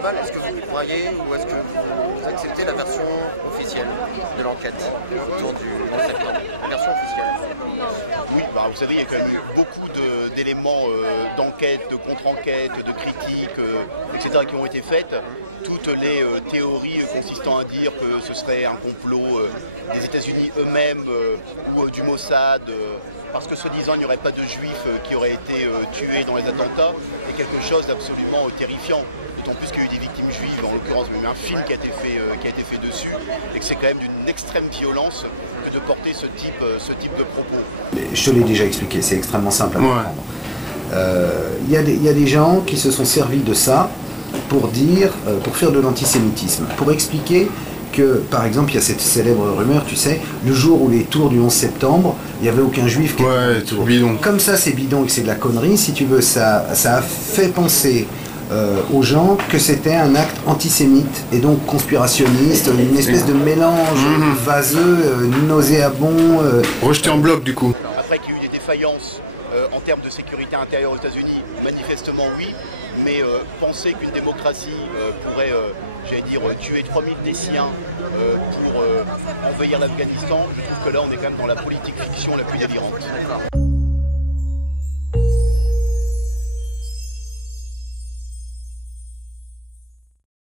municipal, est-ce que vous y croyez ou est-ce que vous acceptez la version officielle de l'enquête autour du 11 septembre? La version officielle. Oui, vous savez, il y a quand même eu beaucoup d'éléments d'enquête, de contre-enquête, de critiques, etc. qui ont été faites. Toutes les théories consistant à dire que ce serait un complot des États-Unis eux-mêmes ou du Mossad, parce que soi-disant il n'y aurait pas de juifs qui auraient été tués dans les attentats, est quelque chose d'absolument terrifiant. D'autant plus qu'il y a eu des victimes juives, en l'occurrence même un film qui a été fait dessus, et que c'est quand même d'une extrême violence que de porter ce type de propos. Je te l'ai déjà expliqué, c'est extrêmement simple à comprendre. Il y a des gens qui se sont servis de ça pour faire de l'antisémitisme, pour expliquer que, par exemple, il y a cette célèbre rumeur, tu sais, le jour où les tours du 11 septembre, il n'y avait aucun juif qui était dans les tours. Bidon. Comme ça, c'est bidon et que c'est de la connerie, si tu veux, ça a fait penser aux gens que c'était un acte antisémite et donc conspirationniste, une espèce de mélange vaseux, nauséabond. Rejeté en bloc, du coup. Après qu'il y a eu des défaillances en termes de sécurité intérieure aux États-Unis, manifestement oui, mais penser qu'une démocratie pourrait, tuer 3000 des siens pour envahir l'Afghanistan, je trouve que là on est quand même dans la politique fiction la plus délirante.